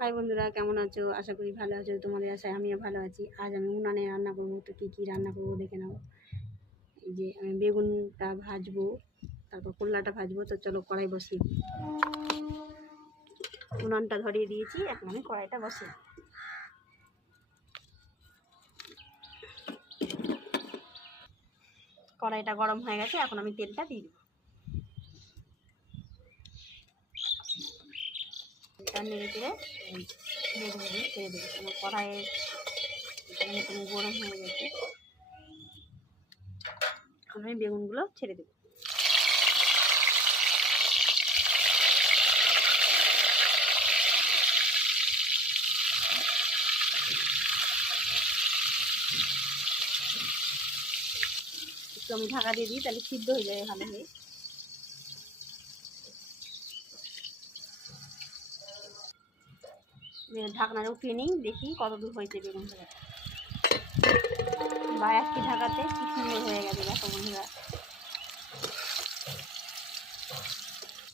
High বন্ধুরা, কেমন আছো আশা করি ভালো আছো, তোমাদের আশায় আমিও ভালো আছি আজ আমি উনানে রান্না করব, তো কী কী রান্না করব দেখে নাও এই যে আমি বেগুনটা ভাজবো, তারপর কল্লাটা ভাজবো, তো চলো কড়াই দিই। উনানটা ধরিয়ে দিয়েছি, এখন আমি কড়াইটা দিই। কড়াইটা গরম হয়ে গেছে, এখন আমি তেলটা দিয়ে দেবো তেলটা নেড়ে চেড়ে বেগুনগুলো ছেড়ে দেবো। আমার কড়াইয়ে নতুন গরম হয়ে গেছে। আমি বেগুনগুলো ছেড়ে দেবো। একটু আমি ঢাকা দিয়ে দিই, তাহলে সিদ্ধ হয়ে যাবে ভালো হয়ে ঢাকনাটা উঠিয়ে নিই, দেখি কত দূর হয়েছে বেগুন ভাজা। বা একটি ঢাকাতে কি সুন্দর হয়ে গেছে, দেখো বন্ধুরা।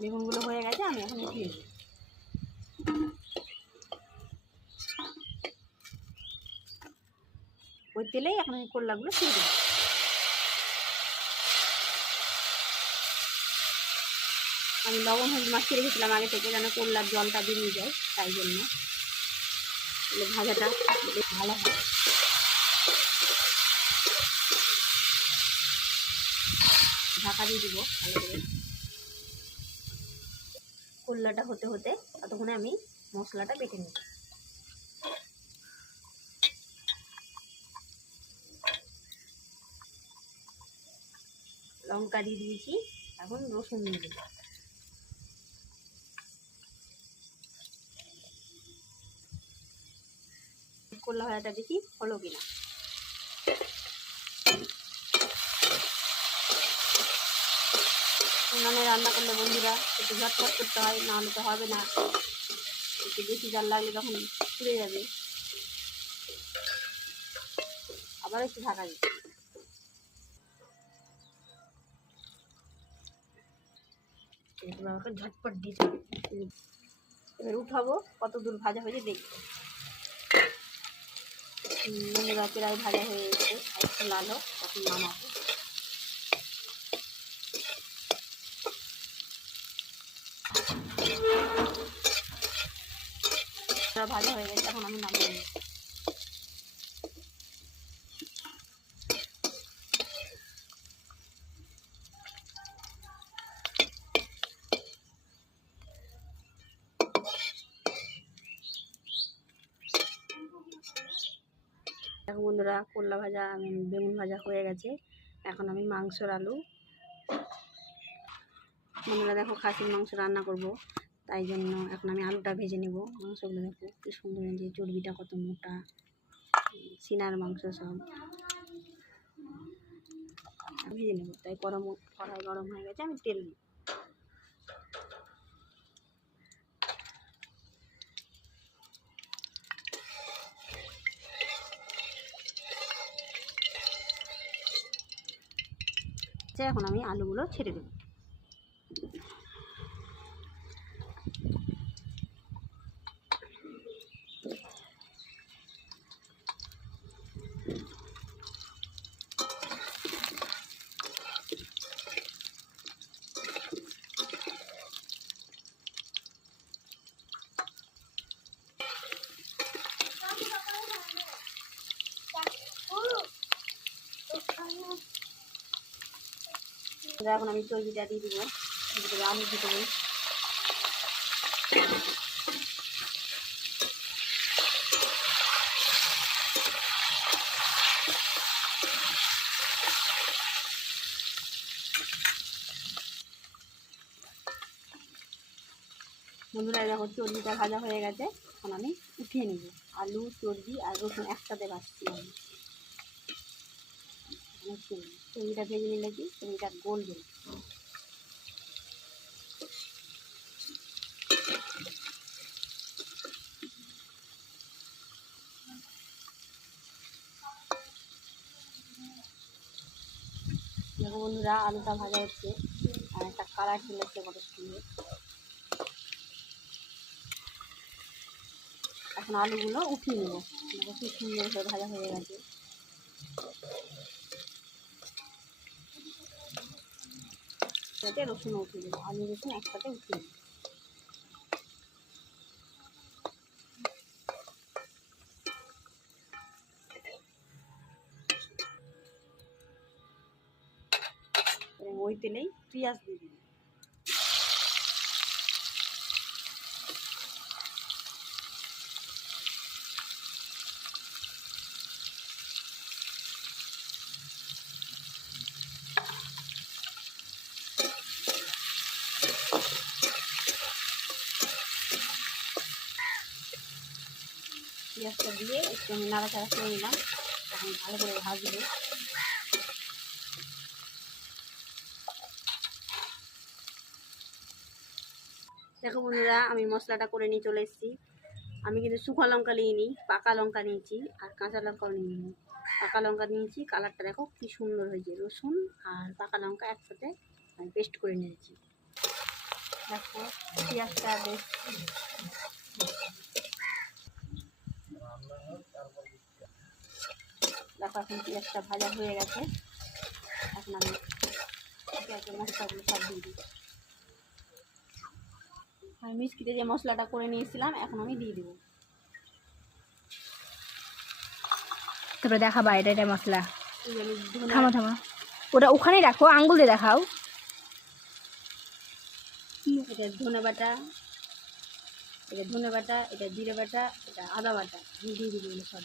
বেগুনগুলো হয়ে গেছে, আমি এখন উঠিয়ে ওই তেলেই এখন আমি করলাগুলো দেবো আমি লবণ হলুদ মাখিয়ে রেখেছিলাম আগে থেকে, যেন করলার জলটা বেরিয়ে যায়, তাই জন্য। ভাজাটা বেশ ভালো হয় ঢাকা দিয়ে দিব ভালো করে। হতে হতে ততক্ষণে আমি মশলাটা বেটে নিই লঙ্কা দিয়ে দিয়েছি, এখন রসুন দিয়ে দেবো করলা ভাজাটা দেখি হলো কিনা। উনানে রান্না করলে বন্ধুরা, একটু ঝটপট করতে হয় নাহলে তো হবে না। একটু বেশি জাল লাগলে তখন পুড়ে যাবে। আবার একটু ঢাকা আমাকে ঝটপট দিতে এবার উঠাবো কত দূর ভাজা হয়েছে দেখব বন্ধুরা প্রায় ভাজা হয়ে গেছে একটু লাল হোক তখন নামাবো ভাজা হয়ে গেছে, এখন আমি নামিয়ে নিই দেখো বন্ধুরা করলা ভাজা বেগুন ভাজা হয়ে গেছে। এখন আমি মাংসর আলু। বন্ধুরা দেখো, খাসির মাংস রান্না করব। তাই জন্য এখন আমি আলুটা ভেজে নেব। মাংসগুলো দেখো, কি সুন্দর যে চর্বিটা কত মোটা। সিনার মাংস সব। ভেজে নেব। তাই গরম, কড়াই গরম হয়ে গেছে, আমি তেল দিই এখন আমি আলুগুলো ছেড়ে দেবো। এখন আমি চর্বিটা দিয়ে দিব। ভিতরে আলু ভিতরে বন্ধুরা দেখো চর্বিটা ভাজা হয়ে গেছে। এখন আমি উঠিয়ে নিব। আলু, চর্বি আর রসুন একসাথে বাছছি আমি। চর্বিটা ভেজে নিলে কি চর্বিটা গলবে দেখো বন্ধুরা আলুটা ভাজা হচ্ছে আর একটা কালার চলে এসছে কত সুন্দর এখন আলুগুলো উঠিয়ে নেব। কি সুন্দর ভাজা হয়ে গেছে। যাতে রসুন উঠিয়ে দেবো। আলু রসুন একসাথে উঠিয়ে দেবো। ওই তেলেই পেঁয়াজ দিয়ে দিবি। পেঁয়াজটা দিয়ে একটু আমি নাড়াচাড়া করে নিলাম। তখন ভালো করে ভাজবো। দেখো বন্ধুরা, আমি মশলাটা করে নিয়ে চলে এসেছি। আমি কিন্তু শুকনো লঙ্কা নিইনি, পাকা লঙ্কা নিয়েছি আর কাঁচা লঙ্কাও নিইনি। পাকা লঙ্কা নিয়েছি, কালারটা দেখো কি সুন্দর হয়েছে, রসুন আর পাকা লঙ্কা একসাথে আমি পেস্ট করে নিয়েছি। দেখো, পেঁয়াজটা বেশ দেখো এখন পেঁয়াজটা ভাজা হয়ে গেছে। এখন আমি পেঁয়াজের মশলাগুলো সব দিয়ে দিই। আমি মিষ্টিতে যে মশলাটা করে নিয়েছিলাম এখন আমি দিয়ে দেবো। তারপরে দেখাবা এটা এটা মশলা। থামো থামো। ওটা ওখানেই রাখো আঙ্গুল দিয়ে দেখাও। এটা ধনে বাটা এটা ধনে বাটা এটা জিরে বাটা এটা আদা বাটা দিয়ে দিবি সব।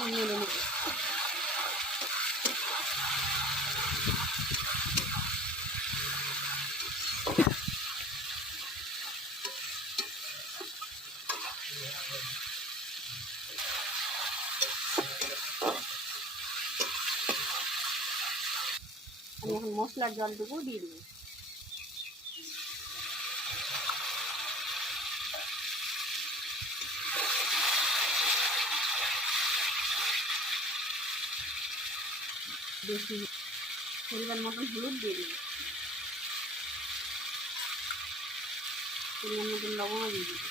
আমি এখন মশলার জলটুকু দিয়ে দেবো। বেশি পরিমাণ মতন হলুদ দিয়ে দিবি। পরিমাণ মতন লবণও দিয়ে দিবি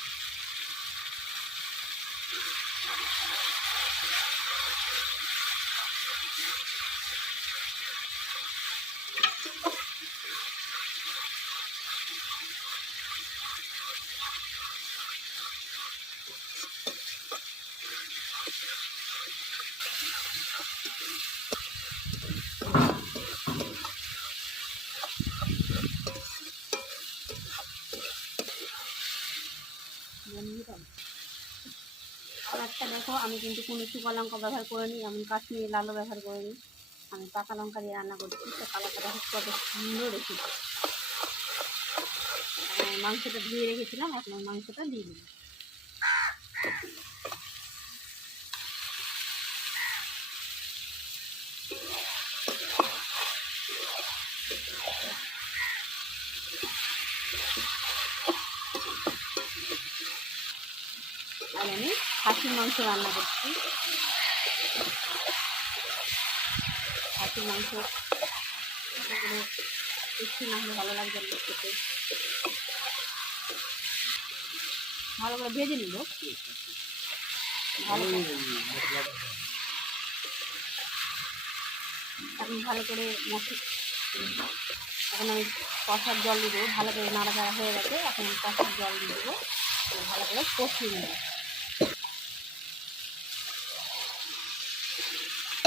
আর একটা দেখো আমি কিন্তু কোনো শুকা লঙ্কা ব্যবহার করিনি, এমন কাশ্মীরি লালও ব্যবহার করিনি। আমি পাকা লঙ্কা দিয়ে রান্না করছি, তো কালারটা দেখো কত সুন্দর রেখেছি মাংসটা ধুয়ে রেখেছিলাম, এখন মাংসটা দিয়ে দিই আর আমি খাসির মাংস রান্না করছি। খাসির মাংস। একটু না হলে ভালো লাগবে না খেতে। ভালো করে ভেজে নিব। ভালো এখন ভালো করে মশলা এখন আমি কষার জল দিয়ে দেবো। ভালো করে নাড়াচাড়া হয়ে গেছে। এখন কষার জল দিয়ে দেবো। ভালো করে কষিয়ে নেব।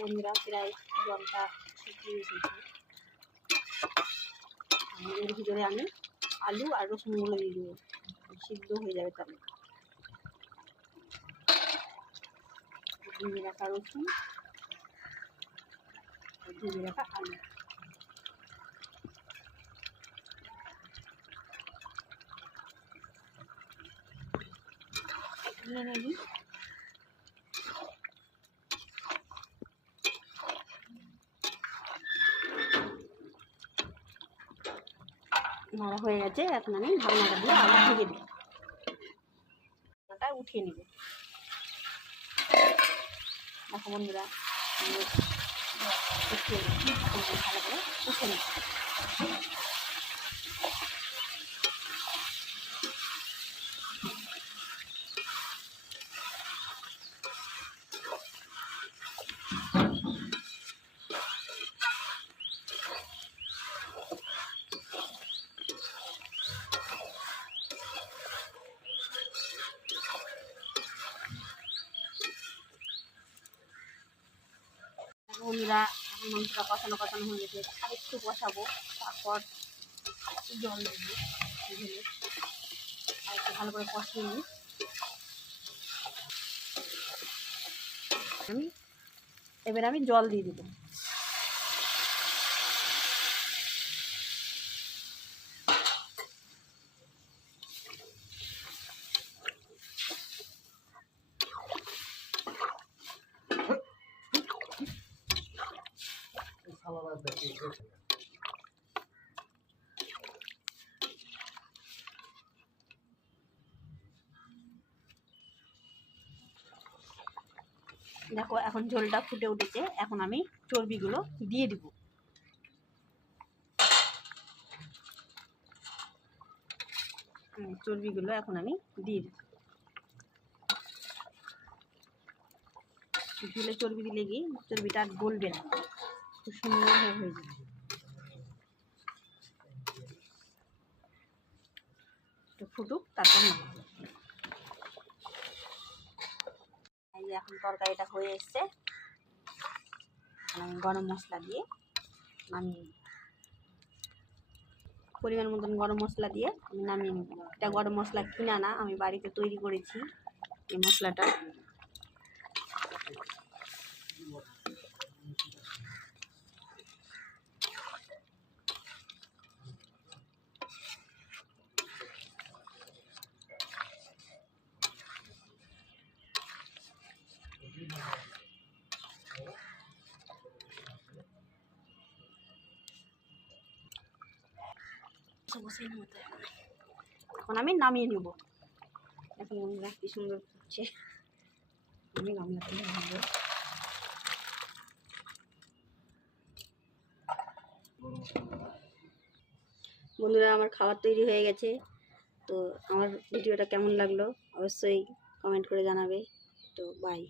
বন্ধুরা, প্রায় জলটা শুকিয়ে এসেছে এর ভিতরে আমি আলু আর রসুনগুলো দিয়ে দেবো। সিদ্ধ হয়ে যাবে তাহলে। ভেজে রাখা রসুন ভেজে রাখা আলু। নিয়ে নিবি নাড়া হয়ে গেছে, এখন আমি ঢাকনাটা দিয়ে আলু ঢেকে দিই। ঢাকনাটা উঠিয়ে নেব। দেখো বন্ধুরা ভালো করে উঠে নিচ্ছি বন্ধুরা মাংসটা কষানো কষানো হয়ে গেছে। আর একটু কষাবো তারপর জল দেবো ঢেলে। আর একটু ভালো করে কষিয়ে নিই। আমি এবার আমি জল দিয়ে দেবো। দেখো, এখন ঝোলটা ফুটে উঠেছে। এখন আমি চর্বিগুলো দিয়ে দিব। চর্বিগুলো এখন আমি দিয়ে দিব ঝোলে চর্বি দিলে গিয়ে চর্বিটা আর গলবে না। খুব সুন্দর হয়ে যাবে। ফুটুক, তারপর না এই যে এখন তরকারিটা হয়ে এসছে। আমি গরম মশলা দিয়ে নামিয়ে। পরিমাণ মতন গরম মশলা দিয়ে আমি নামিয়ে নিব। এটা গরম মশলা কিনা না আমি বাড়িতে তৈরি করেছি এই মশলাটা। বসিয়ে নেব তো এখন। এখন আমি নামিয়ে নেব। এখন বন্ধুরা কি সুন্দর ফুটছে আমি নামাবো বন্ধুরা, আমার খাবার তৈরি হয়ে গেছে। তো আমার ভিডিওটা কেমন লাগল অবশ্যই কমেন্ট করে জানাবে। তো বাই